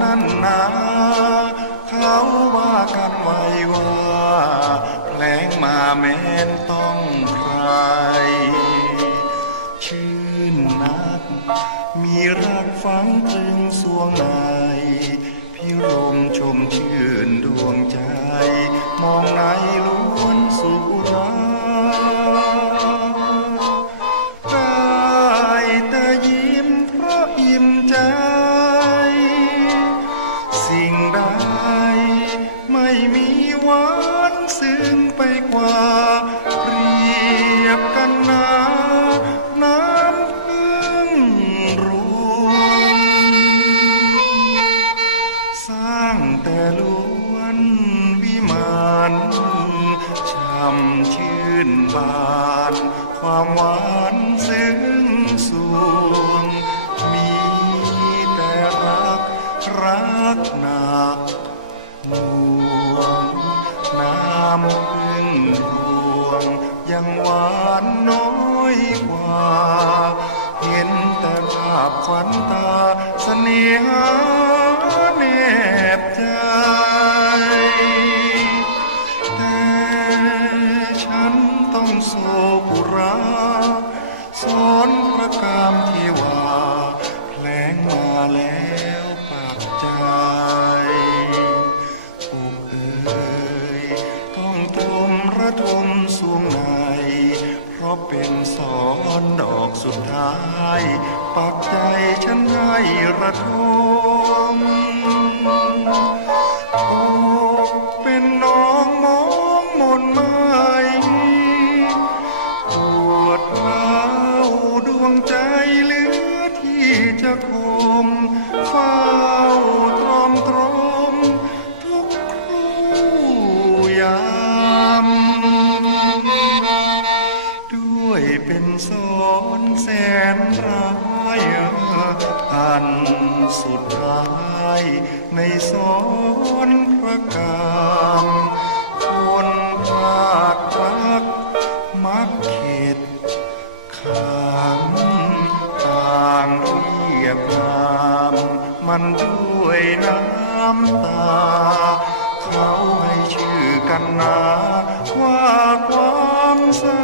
นั้นนาเขาว่ากันไว้ว่าแผลงมาแม้นต้องใคร ชื่นนัก มีรักฝังตรึงสวงในพิรมชมชื่นดวงใจ มองในล้วน ใดไม่มีหวานซึ้งไปกว่า เรียบกันนาน้ำพึ่งรวงสร้างแต่ล้วนวิมานช่ำชื่นบานความหวาน ยังหวานน้อยกว่า เห็นแต่ภาพควันตาเสน่หาแนบใจแต่ฉันต้องโศกราสอนประกามที่ว่า เพราะเป็นสอนดอกสุดท้ายปากใจฉันให้ระทมโอกเป็นน้องมองมนไม้ปวดร้าวดวงใจเหลือที่จะคมฝ้า เป็นสอนแสนร้ายอันสุดท้ายในสอนพระกามคนพาดรักมักเข็ดขังต่างเรียบรามมันด้วยน้ำตา เขาให้ชื่อกันนาว่าความสา